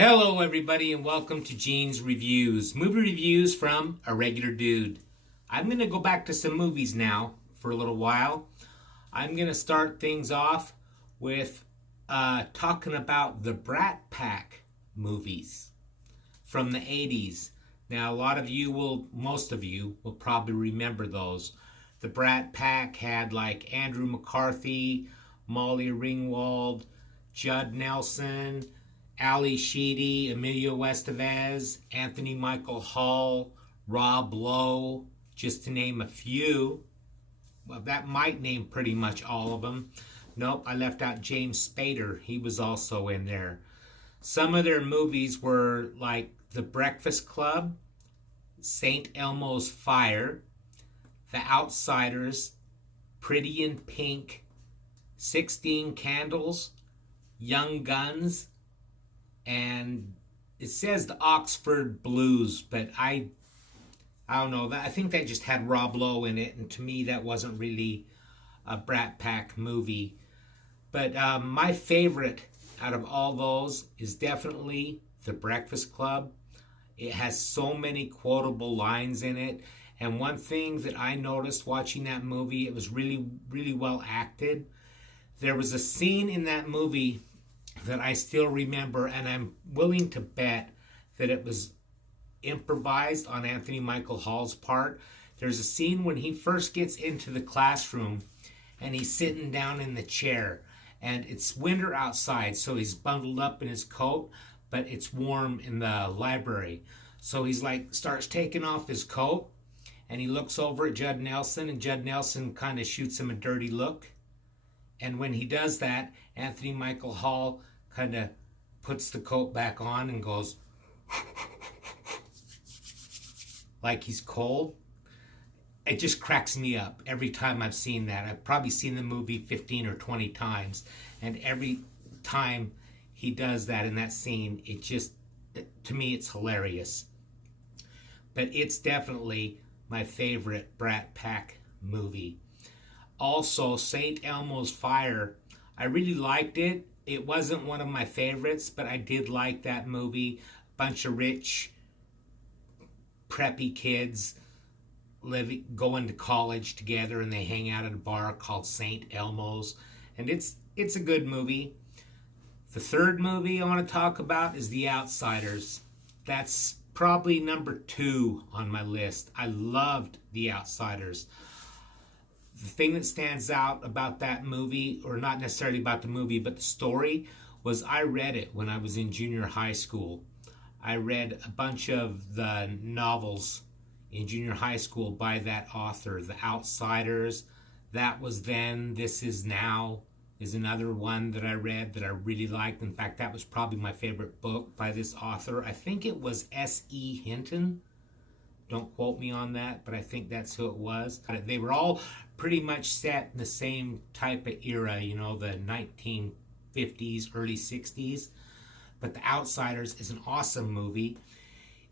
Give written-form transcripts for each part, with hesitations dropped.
Hello everybody and welcome to Gene's Reviews, movie reviews from a regular dude. I'm going to go back to some movies now for a little while. I'm going to start things off with talking about the Brat Pack movies from the 80s. Now most of you will probably remember those. The Brat Pack had like Andrew McCarthy, Molly Ringwald, Judd Nelson, Ali Sheedy, Emilio Estevez, Anthony Michael Hall, Rob Lowe, just to name a few. Well, that might name pretty much all of them. Nope, I left out James Spader. He was also in there. Some of their movies were like The Breakfast Club, St. Elmo's Fire, The Outsiders, Pretty in Pink, 16 Candles, Young Guns, and it says the Oxford Blues, but I don't know. I think that just had Rob Lowe in it, and to me that wasn't really a Brat Pack movie. But my favorite out of all those is definitely The Breakfast Club. It has so many quotable lines in it, and one thing that I noticed watching that movie, it was really, really well acted. There was a scene in that movie that I still remember, and I'm willing to bet that it was improvised on Anthony Michael Hall's part. There's a scene when he first gets into the classroom and he's sitting down in the chair, and it's winter outside, so he's bundled up in his coat, but it's warm in the library. So he's like starts taking off his coat, and he looks over at Judd Nelson, and Judd Nelson kind of shoots him a dirty look. And when he does that, Anthony Michael Hall kind of puts the coat back on and goes like he's cold. It just cracks me up every time I've seen that. I've probably seen the movie 15 or 20 times, and every time he does that in that scene, to me, it's hilarious. But it's definitely my favorite Brat Pack movie. Also, St. Elmo's Fire, I really liked it. It wasn't one of my favorites, but I did like that movie. Bunch of rich, preppy kids going to college together, and they hang out at a bar called St. Elmo's. And it's a good movie. The third movie I want to talk about is The Outsiders. That's probably number 2 on my list. I loved The Outsiders. The thing that stands out about that movie, or not necessarily about the movie, but the story, was I read it when I was in junior high school. I read a bunch of the novels in junior high school by that author, The Outsiders. That Was Then, This Is Now is another one that I read that I really liked. In fact, that was probably my favorite book by this author. I think it was S.E. Hinton. Don't quote me on that, but I think that's who it was. They were all pretty much set in the same type of era, the 1950s, early 60s. But The Outsiders is an awesome movie.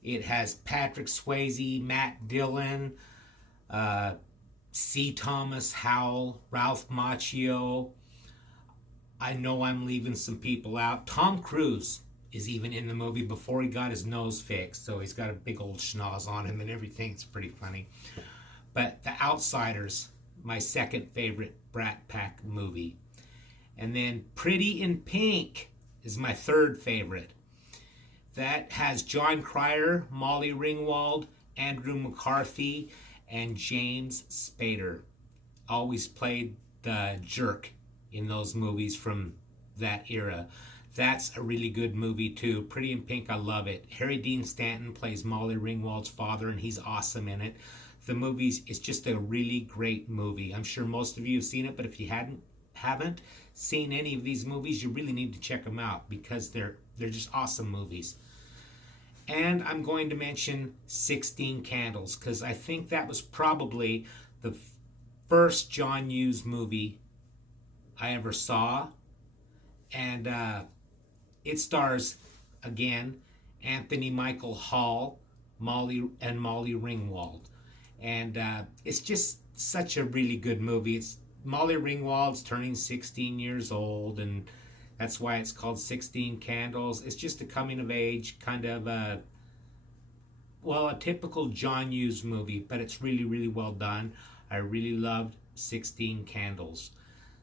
It has Patrick Swayze, Matt Dillon, C. Thomas Howell, Ralph Macchio. I know I'm leaving some people out. Tom Cruise is even in the movie before he got his nose fixed, so he's got a big old schnoz on him and everything. It's pretty funny. But The Outsiders, my second favorite Brat Pack movie. And then Pretty in Pink is my third favorite. That has John Cryer, Molly Ringwald, Andrew McCarthy, and James Spader. Always played the jerk in those movies from that era. That's a really good movie too. Pretty in Pink, I love it. Harry Dean Stanton plays Molly Ringwald's father, and he's awesome in it. The movie's it's just a really great movie. I'm sure most of you have seen it, but if you haven't seen any of these movies, you really need to check them out because they're just awesome movies. And I'm going to mention 16 Candles because I think that was probably the first John Hughes movie I ever saw. And it stars, again, Anthony Michael Hall, Molly Ringwald. And it's just such a really good movie. It's Molly Ringwald's turning 16 years old, and That's why it's called 16 Candles. It's just a coming of age kind of a typical John Hughes movie, but it's really, really well done. I really loved 16 Candles.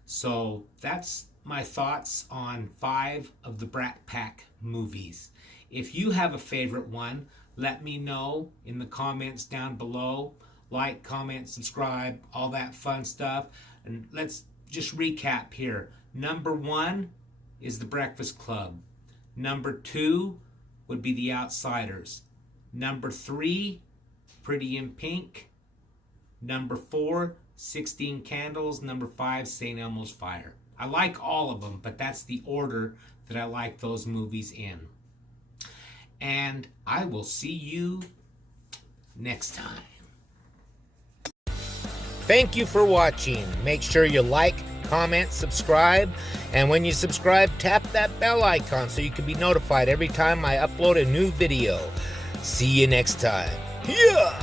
So that's my thoughts on 5 of the Brat Pack movies. If you have a favorite one, let me know in the comments down below. Like, comment, subscribe, all that fun stuff. And let's just recap here. Number 1 is The Breakfast Club. Number 2 would be The Outsiders. Number 3, Pretty in Pink. Number 4, 16 Candles. Number 5, St. Elmo's Fire. I like all of them, but that's the order that I like those movies in. And I will see you next time. Thank you for watching. Make sure you like, comment, subscribe, and when you subscribe, tap that bell icon so you can be notified every time I upload a new video. See you next time. Yeah!